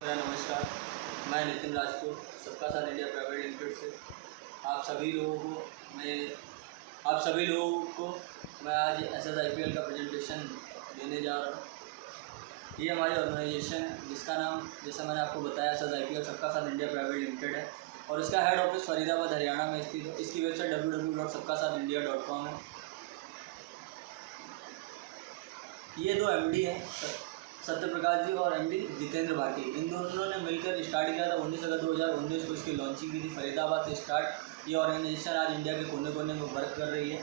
नमस्कार, मैं नितिन राजपूत सबका साथ इंडिया प्राइवेट लिमिटेड से आप सभी लोगों को मैं आज SSIPL का प्रेजेंटेशन देने जा रहा हूँ। ये हमारी ऑर्गेनाइजेशन है जिसका नाम, जैसा मैंने आपको बताया, SSIPL सबका साथ इंडिया प्राइवेट लिमिटेड है और इसका हेड ऑफिस फरीदाबाद हरियाणा में स्थित है। इसकी वेबसाइट www.sabkasaathindia.com है। ये दो MD हैं, सत्य प्रकाश जी और MD जितेंद्र भाटी। इन दोनों ने मिलकर स्टार्ट किया था 19 अगस्त 2019 को इसकी लॉन्चिंग की थी फरीदाबाद से स्टार्ट। ये ऑर्गेनाइजेशन आज इंडिया के कोने कोने में वर्क कर रही है।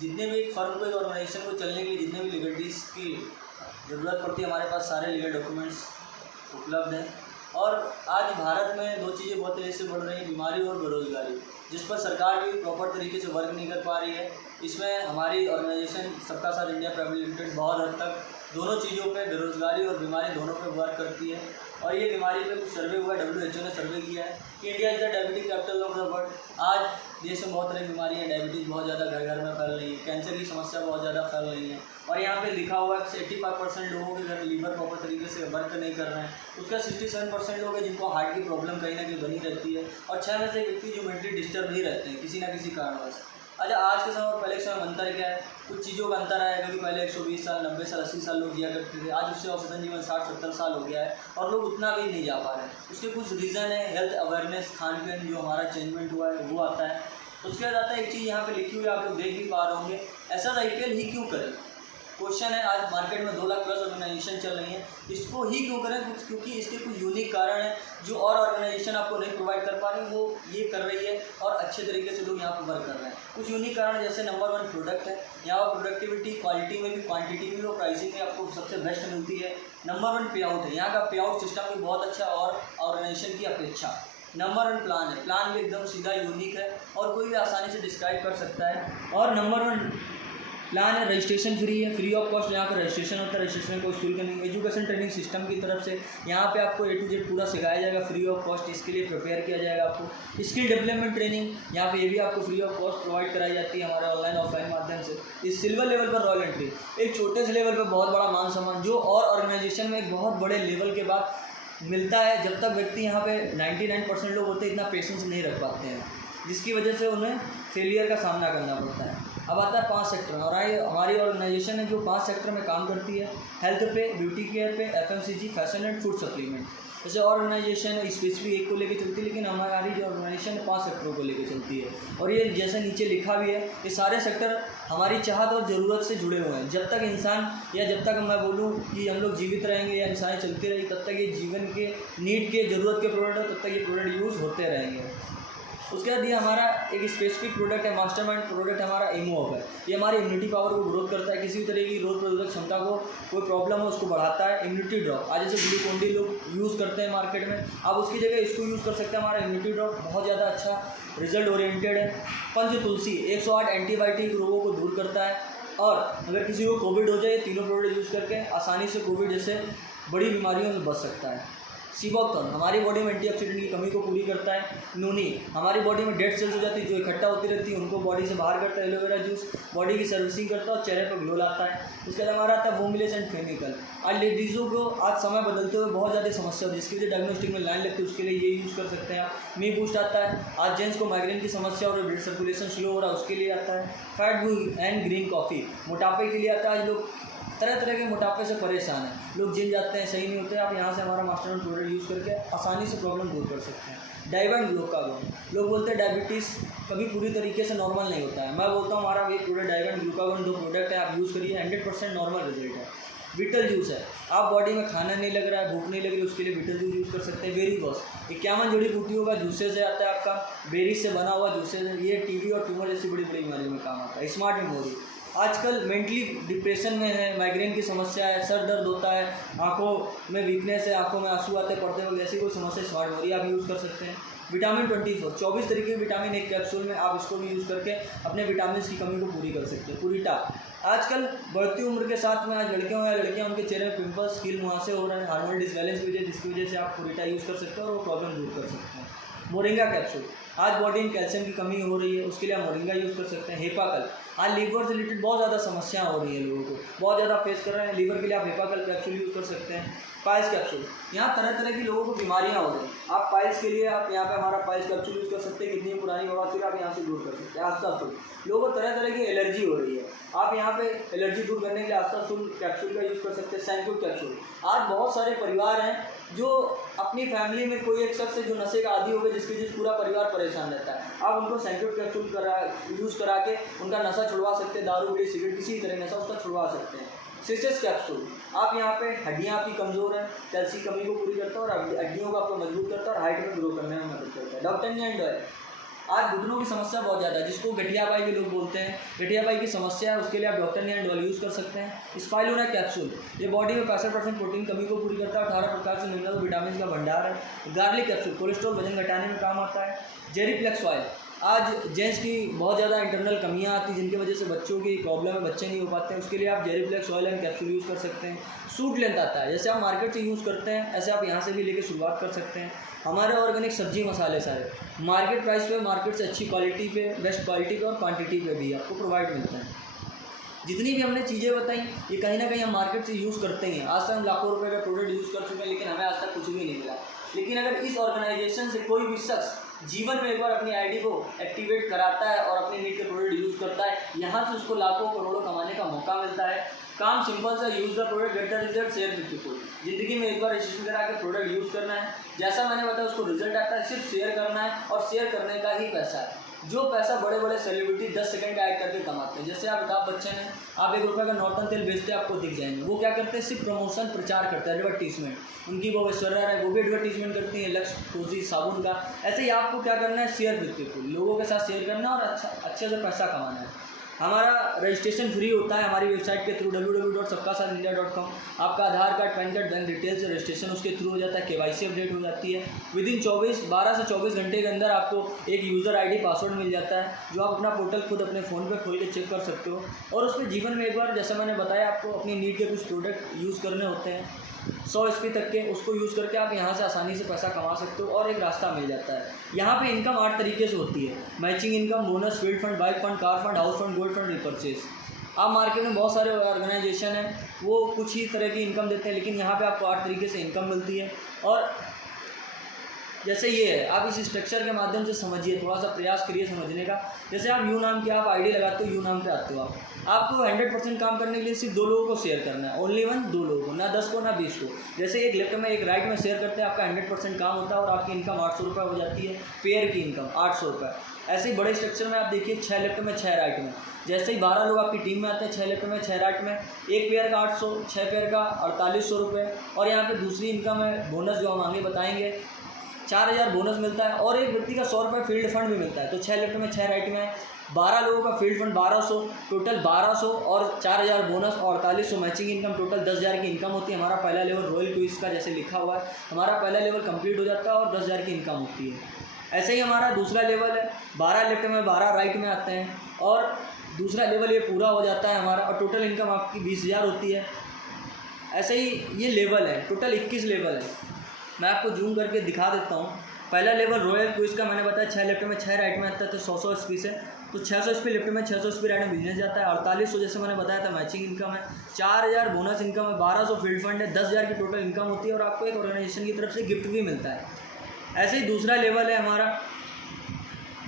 जितने भी एक फर्म को, एक ऑर्गेनाइजेशन को चलने के लिए जितने भी लीगलिटीज़ की ज़रूरत पड़ती है, हमारे पास सारे लीगल डॉक्यूमेंट्स उपलब्ध हैं। और आज भारत में दो चीज़ें बहुत तेज़ी से बढ़ रही हैं, बीमारी और बेरोजगारी, जिस पर सरकार भी प्रॉपर तरीके से वर्क नहीं कर पा रही है। इसमें हमारी ऑर्गेनाइजेशन सबका साथ इंडिया प्राइवेट लिमिटेड बहुत हद तक दोनों चीज़ों पे, बेरोजगारी और बीमारी दोनों पे वर्क करती है। और ये बीमारी पे कुछ सर्वे हुआ है, WHO ने सर्वे किया है कि India is the diabetic capital of the world. आज देश में बहुत तरह की बीमारियाँ, डायबिटीज़ बहुत ज़्यादा घर घर में फैल रही है, कैंसर की समस्या बहुत ज़्यादा फैल रही है। और यहाँ पे लिखा हुआ है कि 85% लोगों के घर लीवर प्रॉपर तरीके से वर्क नहीं कर रहे हैं। उसका 67% लोग हैं जिनको हार्ट की प्रॉब्लम कहीं ना कहीं बनी रहती है। और 6 में से एक व्यक्ति जो मेंटली डिस्टर्ब नहीं रहते हैं किसी ना किसी कारणवश। अच्छा, आज के समय और पहले के समय में अंतर क्या है? कुछ चीज़ों का अंतर आया, क्योंकि पहले 120 साल, 90 साल, 80 साल लोग जिया करते थे। आज उससे औसतन जीवन 60-70 साल हो गया है और लोग उतना भी नहीं जा पा रहे हैं। उसके कुछ रीज़न है, हेल्थ अवेयरनेस, खान पीन जो हमारा चेंजमेंट हुआ है वो आता है। उसके बाद आता है एक चीज़ यहाँ पे लिखी हुई है, आप लोग देख भी पा रहे होंगे, SSIPL ही क्यों करें? क्वेश्चन है। आज मार्केट में 2 लाख प्लस ऑर्गेनाइजेशन चल रही हैं, इसको ही क्यों करें? क्योंकि इसके कुछ यूनिक कारण हैं जो और ऑर्गेनाइजेशन आपको नहीं प्रोवाइड कर पा रही, वो ये कर रही है और अच्छे तरीके से लोग यहाँ पर वर्क कर रहे हैं। कुछ यूनिक कारण जैसे नंबर 1 प्रोडक्ट है। यहाँ पर प्रोडक्टिविटी, क्वालिटी में भी, क्वांटिटी में भी और प्राइसिंग में आपको सबसे बेस्ट मिलती है। नंबर 1 पे आउट है, यहाँ का पे आउट सिस्टम भी बहुत अच्छा और ऑर्गेनाइजेशन की अपेक्षा। नंबर 1 प्लान है, प्लान भी एकदम सीधा यूनिक है और कोई भी आसानी से डिस्क्राइब कर सकता है। और नंबर 1 प्लान है, रजिस्ट्रेशन फ्री है, फ्री ऑफ कॉस्ट यहाँ पर रजिस्ट्रेशन होता है, रजिस्ट्रेशन में कोई शुल्क नहीं। एजुकेशन ट्रेनिंग सिस्टम की तरफ से यहाँ पे आपको A to Z पूरा सिखाया जाएगा फ्री ऑफ कॉस्ट। इसके लिए प्रिपेयर किया जाएगा आपको। स्किल डेवलपमेंट ट्रेनिंग यहाँ पे ये भी आपको फ्री ऑफ कॉस्ट प्रोवाइड कराई जाती है हमारे ऑनलाइन ऑफलाइन माध्यम से। इस सिल्वर लेवल पर रॉयल एंट्री, एक छोटे से लेवल पर बहुत बड़ा मान सम्मान, जो और ऑर्गेनाइजेशन में एक बहुत बड़े लेवल के बाद मिलता है। जब तक व्यक्ति यहाँ पे 99% लोग होते हैं इतना पेशेंस नहीं रख पाते हैं, जिसकी वजह से उन्हें फेलियर का सामना करना पड़ता है। अब आता है 5 सेक्टर, और हमारी ऑर्गेनाइजेशन है जो 5 सेक्टर में काम करती है। हेल्थ पे, ब्यूटी केयर पे, FMCG, fashion and food supplement. जैसे ऑर्गेनाइजेशन है स्पेसिफिक एक को लेकर चलती है, लेकिन हमारी जो ऑर्गेनाइजेशन है 5 सेक्टरों को लेकर चलती है। और ये जैसे नीचे लिखा भी है, ये सारे सेक्टर हमारी चाहत और ज़रूरत से जुड़े हुए हैं। जब तक इंसान, या जब तक मैं बोलूँ कि हम लोग जीवित रहेंगे या इंसान चलती रहेगी, तब तक ये जीवन के नीड के, ज़रूरत के प्रोडक्ट है, तब तक ये प्रोडक्ट यूज़ होते रहेंगे। उसके बाद ये हमारा एक स्पेसिफिक प्रोडक्ट है, मास्टरमाइंड प्रोडक्ट हमारा इमोअप है। ये हमारी इम्यूनिटी पावर को ग्रोथ करता है, किसी भी तरह की रोग प्रतिरोधक क्षमता को, कोई प्रॉब्लम हो उसको बढ़ाता है। इम्यूनिटी ड्रॉप, आज जैसे ग्लूकोन-डी लोग यूज़ करते हैं मार्केट में, आप उसकी जगह इसको यूज़ कर सकते हैं। हमारा इम्यूनिटी ड्रॉप बहुत ज़्यादा अच्छा रिजल्ट ओरिएंटेड है। पंच तुलसी 108 एंटीबायोटिक रोगों को दूर करता है। और अगर किसी को कोविड हो जाए, तीनों प्रोडक्ट यूज़ करके आसानी से कोविड जैसे बड़ी बीमारियों से बच सकता है। सीबोक्टन हमारी बॉडी में एंटीऑक्सीडेंट की कमी को पूरी करता है। नूनी हमारी बॉडी में डेड सेल्स हो जाती है जो इकट्ठा होती रहती है, उनको बॉडी से बाहर करता है। एलोवेरा जूस बॉडी की सर्विसिंग करता है और चेहरे पर ग्लो लाता है। उसके बाद हमारा आता है वोमिलेस एंड फेमिकल। आज लेडीज़ों को आज समय बदलते हुए बहुत ज़्यादा समस्या होती है, जिसकी वजह डायग्नोस्टिक में लाइन लगती है, उसके लिए ये यूज़ कर सकते हैं आप। मी बूस्ट आता है, आज जेंट्स को माइग्रेन की समस्या और ब्लड सर्कुलेशन स्लो हो रहा है उसके लिए आता है। Fat blue and green coffee मोटापे के लिए आता है। आज लोग तरह तरह के मोटापे से परेशान हैं, लोग जिम जाते हैं, सही नहीं होते, आप यहाँ से हमारा मास्टरमाइंड प्रोडक्ट यूज़ करके आसानी से प्रॉब्लम दूर कर सकते हैं। डाइवेंट ग्लूकागोन, लोग बोलते हैं डायबिटीज़ कभी पूरी तरीके से नॉर्मल नहीं होता है, मैं बोलता हूँ हमारा ये प्रोडक्ट डाइवेंट ग्लूकागोन 2 प्रोडक्ट है, आप यूज़ करिए, 100% नॉर्मल रिजल्ट है। बीटल जूस है, आप बॉडी में खाना नहीं लग रहा है, भूख नहीं लग रही, उसके लिए बीटल जूस यूज़ कर सकते हैं। बेरी वॉश 51 जड़ी बूटियों का जूसेस है, आता है आपका बेरीज से बना हुआ जूसेस है, ये टीबी और ट्यूमर जैसी बड़ी बड़ी बीमारियों में काम आता है। स्मार्ट मेमोरी, आजकल मेंटली डिप्रेशन में है, माइग्रेन की समस्या है, सर दर्द होता है, आंखों में वीकनेस है, आंखों में आंसू आते हैं पढ़ते वक्त, ऐसी कोई समस्या, स्मार्ट मेमोरी आप यूज़ कर सकते हैं। विटामिन 24 तरीके के विटामिन एक कैप्सूल में, आप इसको भी यूज़ करके अपने विटामिन की कमी को पूरी कर सकते हैं। पुरीटा, आजकल बढ़ती उम्र के साथ में आज लड़के हों या लड़कियाँ, उनके चेहरे में पिंपल्स, स्किन मुहासे हो रहे हैं, हार्मोनल डिसबैलेंस की वजह, जिसकी वजह से आप पुरीटा यूज़ कर सकते हैं और वो प्रॉब्लम दूर कर सकते हैं। मोरिंगा कैप्सूल, आज बॉडी में कैल्शियम की कमी हो रही है, उसके लिए आप मोरिंगा यूज़ कर सकते हैं। हेपाकल, आज लीवर से रिलेटेड बहुत ज़्यादा समस्या हो रही है, लोगों को बहुत ज़्यादा फेस कर रहे हैं, लीवर के लिए आप हेपाकल कैप्सूल यूज़ कर सकते हैं। पाइल्स कैप्सूल, यहाँ तरह तरह की लोगों को बीमारियाँ हो रही हैं, आप पाइल्स के लिए आप यहाँ पे हमारा पाइल्स कैप्सूल यूज़ कर सकते हैं। कितनी पुरानी बवासीर आप यहाँ से दूर कर सकते हैं। आस्तासुल, लोगों को तरह तरह की एलर्जी हो रही है, आप यहाँ पे एलर्जी दूर करने के लिए आस्तासुल कैप्सूल का यूज़ कर सकते हैं। सैंक्यू कैप्सूल, आज बहुत सारे परिवार हैं जो अपनी फैमिली में कोई एक शख्स है जो नशे का आदी हो गया, जिसकी वजह से पूरा परिवार परेशान रहता है, आप उनको सैंक्यू कैप्सूल यूज़ करा के उनका नशा छुड़वा सकते हैं। दारू बीड़ी सिगरेट किसी तरह नशा उसका छुड़वा सकते हैं। सिसेस कैप्सूल, आप यहाँ पे हड्डियाँ आपकी कमज़ोर हैं, कैल्शियम कमी को पूरी करता है और हड्डियों को आपको मजबूत करता है और हाइट में ग्रो करने में मदद करता है। डॉक्टर नी एंड ऑयल, आज घुटनों की समस्या बहुत ज़्यादा है, जिसको गठियाबाई के लोग बोलते हैं, गठियाबाई की समस्या है, उसके लिए आप doctor knee and oil use कर सकते हैं। स्पाइरुलिना कैप्सूल, ये बॉडी में 65% प्रोटीन कमी को पूरी करता है, 18 प्रकार से निम्नलिखित विटामिन का भंडार है। गार्लिक कैप्सूल, कोलेस्ट्रॉल वजन घटाने में काम आता है। जेरीफ्लेक्स ऑयल, आज जेंट्स की बहुत ज़्यादा इंटरनल कमियां आती हैं, जिनकी वजह से बच्चों की प्रॉब्लम है, बच्चे नहीं हो पाते हैं, उसके लिए आप जेरीफ्लेक्स ऑयल एंड कैप्सूल यूज़ कर सकते हैं। सूट लेंथ आता है, जैसे आप मार्केट से यूज़ करते हैं ऐसे आप यहाँ से भी लेके शुरुआत कर सकते हैं। हमारे ऑर्गेनिक सब्जी मसाले सारे मार्केट प्राइस पे, मार्केट से अच्छी क्वालिटी पे, बेस्ट क्वालिटी पे और क्वांटिटी पे भी आपको प्रोवाइड मिलता है। जितनी भी हमने चीज़ें बताई ये कहीं ना कहीं हम मार्केट से यूज़ करते हैं। आज तक हम लाखों रुपए का प्रोडक्ट यूज़ कर चुके हैं, लेकिन हमें आज तक कुछ भी नहीं मिला। लेकिन अगर इस ऑर्गेनाइजेशन से कोई भी शख्स जीवन में एक बार अपनी आईडी को एक्टिवेट कराता है और अपने नीड के प्रोडक्ट यूज़ करता है, यहाँ से उसको लाखों करोड़ों कमाने का मौका मिलता है। काम सिंपल सा, use the product get the result, share with people. जिंदगी में एक बार रजिस्ट्रेशन करा के प्रोडक्ट यूज़ करना है, जैसा मैंने बताया उसको रिजल्ट आता है, सिर्फ शेयर करना है और शेयर करने का ही पैसा है। जो पैसा बड़े बड़े सेलिब्रिटी 10 सेकंड का ऐड करके कमाते हैं, जैसे आप अमिताभ बच्चन हैं, आप 1 रुपये का नॉर्टन तेल बेचते हैं आपको दिख जाएंगे, वो क्या करते हैं सिर्फ प्रमोशन प्रचार करते हैं, एडवर्टीजमेंट। उनकी वो ऐश्वर्या है वो भी एडवर्टीजमेंट करती है, लक्स कोजी साबुन का। ऐसे ही आपको क्या करना है, शेयर विद पीपल, लोगों के साथ शेयर करना और अच्छे से पैसा कमाना है। हमारा रजिस्ट्रेशन फ्री होता है हमारी वेबसाइट के थ्रू www.sabkasaathindia.com। आपका Aadhaar card, PAN card, bank details registration उसके थ्रू हो जाता है, KYC अपडेट हो जाती है। विदिन 12 से 24 घंटे के अंदर आपको एक यूज़र आईडी पासवर्ड मिल जाता है, जो आप अपना पोर्टल खुद अपने फ़ोन पे खोल के चेक कर सकते हो। और उसमें जीवन में एक बार, जैसा मैंने बताया, आपको अपनी नीड के कुछ प्रोडक्ट यूज़ करने होते हैं 100 SP तक के, उसको यूज़ करके आप यहाँ से आसानी से पैसा कमा सकते हो और एक रास्ता मिल जाता है। यहाँ पे इनकम 8 तरीके से होती है, matching income, bonus, field fund, bike fund, car fund, house fund, gold fund, repurchase. आप मार्केट में बहुत सारे ऑर्गेनाइजेशन हैं, वो कुछ ही तरह की इनकम देते हैं, लेकिन यहाँ पे आपको 8 तरीके से इनकम मिलती है। और जैसे ये है, आप इस स्ट्रक्चर के माध्यम से समझिए, थोड़ा सा प्रयास करिए समझने का। जैसे आप यू नाम की आप आईडी लगाते हो, यू नाम पे आते हो, आपको 100% काम करने के लिए सिर्फ 2 लोगों को शेयर करना है, ओनली 1, 2 लोगों को, ना 10 को ना 20 को। जैसे एक लेफ्ट में एक राइट में शेयर करते हैं, आपका 100% काम होता है और आपकी इनकम 800 रुपये हो जाती है, पेयर की इनकम 800 रुपये। ऐसे ही बड़े स्ट्रक्चर में आप देखिए 6 लेफ्ट में 6 राइट में, जैसे ही 12 लोग आपकी टीम में आते हैं, 6 लेफ्ट में 6 राइट में, एक पेयर का 800, 6 पेयर का 4800 रुपये। और यहाँ पे दूसरी इनकम है बोनस, जो हम आगे बताएंगे, 4000 बोनस मिलता है और एक व्यक्ति का 100 रुपये फील्ड फंड भी मिलता है। तो 6 लेफ्ट में 6 राइट में है, 12 लोगों का फील्ड फंड 1200, टोटल 1200 और 4000 बोनस और 4800 मैचिंग इनकम, टोटल 10,000 की इनकम होती है। हमारा पहला लेवल रॉयल क्विज का जैसे लिखा हुआ है, हमारा पहला लेवल कंप्लीट हो जाता है और 10,000 की इनकम होती है। ऐसे ही हमारा दूसरा लेवल है, 12 लेफ्ट में 12 राइट में आते हैं और दूसरा लेवल ये पूरा हो जाता है हमारा और टोटल इनकम आपकी 20,000 होती है। ऐसे ही ये लेवल है, टोटल 21 लेवल है। मैं आपको जूम करके दिखा देता हूँ। पहला लेवल रॉयल क्विज का मैंने बताया 6 लेफ्ट में 6 राइट में आता है, तो 100 SP से, तो 600 SP लेफ्ट में 600 SP राइट में बिजनेस जाता है। 4800 जैसे मैंने बताया था मैचिंग इनकम है, 4000 बोनस इनकम है, 1200 फील्ड फंड है, 10,000 की टोटल इनकम होती है और आपको एक ऑर्गेनाइजेशन की तरफ से गिफ्ट भी मिलता है। ऐसे ही दूसरा लेवल है हमारा,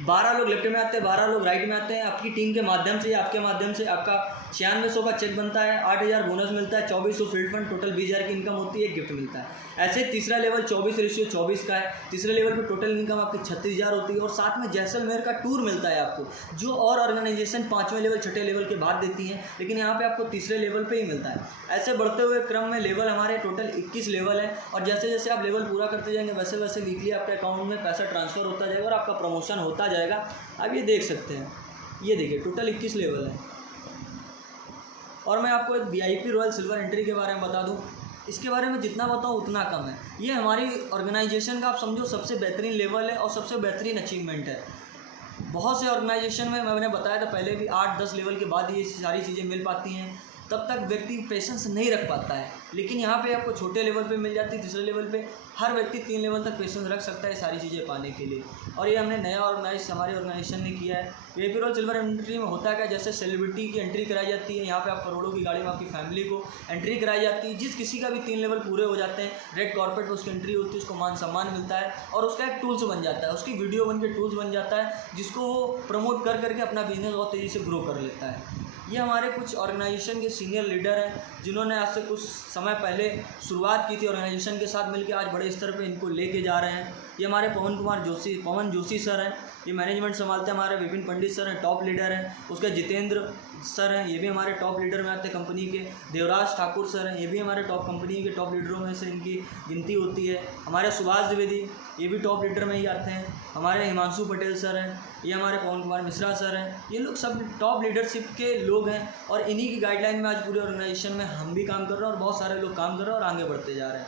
12 लोग लेफ्ट में आते हैं, 12 लोग राइट में आते हैं। आपकी टीम के माध्यम से, आपके माध्यम से आपका 9600 का चेक बनता है, 8000 बोनस मिलता है, 2400 फील्ड फंड, टोटल 20,000 की इनकम होती है, एक गिफ्ट मिलता है। ऐसे तीसरा लेवल 24:24 का है, तीसरे लेवल पे टोटल इनकम आपकी 36,000 होती है और साथ में जैसलमेर का टूर मिलता है आपको, जो और ऑर्गेनाइजेशन 5वें लेवल 6ठे लेवल के बाद देती हैं, लेकिन यहाँ पे आपको तीसरे लेवल पे ही मिलता है। ऐसे बढ़ते हुए क्रम में लेवल हमारे टोटल 21 लेवल है और जैसे जैसे आप लेवल पूरा करते जाएंगे वैसे वैसे वीकली आपके अकाउंट में पैसा ट्रांसफ़र होता जाएगा और आपका प्रमोशन होता जाएगा। आप ये देख सकते हैं, ये देखिए टोटल 21 लेवल है। और मैं आपको एक VIP रॉयल सिल्वर एंट्री के बारे में बता दूं, इसके बारे में जितना बताऊं उतना कम है। ये हमारी ऑर्गेनाइजेशन का आप समझो सबसे बेहतरीन लेवल है और सबसे बेहतरीन अचीवमेंट है। बहुत से ऑर्गेनाइजेशन में मैंने बताया था पहले भी 8-10 लेवल के बाद ये सारी चीज़ें मिल पाती हैं, तब तक व्यक्ति पेशेंस नहीं रख पाता है। लेकिन यहाँ पे आपको छोटे लेवल पे मिल जाती है। तीसरे लेवल पे हर व्यक्ति 3 लेवल तक पेशेंस रख सकता है सारी चीज़ें पाने के लिए। और ये हमने नया ऑर्गेनाइज हमारे ऑर्गेनाइजेशन ने किया है। वीआईपी रॉयल सिल्वर एंट्री में होता क्या, जैसे सेलिब्रिटी की एंट्री कराई जाती है, यहाँ पे आप करोड़ों की गाड़ी में आपकी फैमिली को एंट्री कराई जाती है। जिस किसी का भी 3 लेवल पूरे हो जाते हैं, रेड कॉर्पेट पर उसकी एंट्री होती है, उसको मान सम्मान मिलता है और उसका एक टूल्स बन जाता है, उसकी वीडियो बन के टूल्स बन जाता है, जिसको वो प्रमोट कर करके अपना बिजनेस बहुत तेज़ी से ग्रो कर लेता है। ये हमारे कुछ ऑर्गेनाइजेशन के सीनियर लीडर हैं जिन्होंने आज से कुछ समय पहले शुरुआत की थी ऑर्गेनाइजेशन के साथ मिलकर, आज बड़े स्तर पे इनको लेके जा रहे हैं। ये हमारे पवन जोशी सर हैं, ये मैनेजमेंट संभालते हैं। हमारे विपिन पंडित सर हैं, टॉप लीडर हैं। उसके जितेंद्र सर हैं, ये भी हमारे टॉप लीडर में आते हैं कंपनी के। देवराज ठाकुर सर हैं, ये भी हमारे टॉप कंपनी के टॉप लीडरों में से इनकी गिनती होती है। हमारे सुभाष द्विवेदी, ये भी टॉप लीडर में ही आते हैं। हमारे हिमांशु पटेल सर हैं, ये हमारे पवन कुमार मिश्रा सर हैं। ये लोग सब टॉप लीडरशिप के लोग हैं और इन्हीं की गाइडलाइन में आज पूरे ऑर्गेनाइजेशन में हम भी काम कर रहे हैं और बहुत सारे लोग काम कर रहे हैं और आगे बढ़ते जा रहे हैं।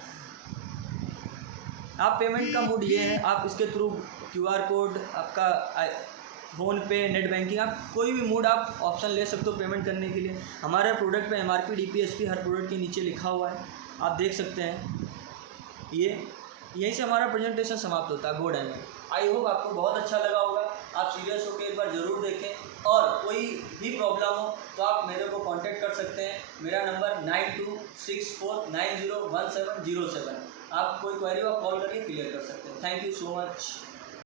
आप पेमेंट का मोड ये है, आप इसके थ्रू QR कोड, आपका फ़ोन पे, नेट बैंकिंग, आप कोई भी मोड आप ऑप्शन ले सकते हो पेमेंट करने के लिए। हमारे प्रोडक्ट पे MRP DPSP हर प्रोडक्ट के नीचे लिखा हुआ है, आप देख सकते हैं। यहीं से हमारा प्रेजेंटेशन समाप्त होता है। गो डायमंड। आई होप आपको बहुत अच्छा लगा होगा। आप सीरियस होकर एक बार ज़रूर देखें और कोई भी प्रॉब्लम हो तो आप मेरे को कांटेक्ट कर सकते हैं। मेरा नंबर 9264901707। आप कोई क्वेरी हो आप कॉल करके क्लियर कर सकते हैं। Thank you so much.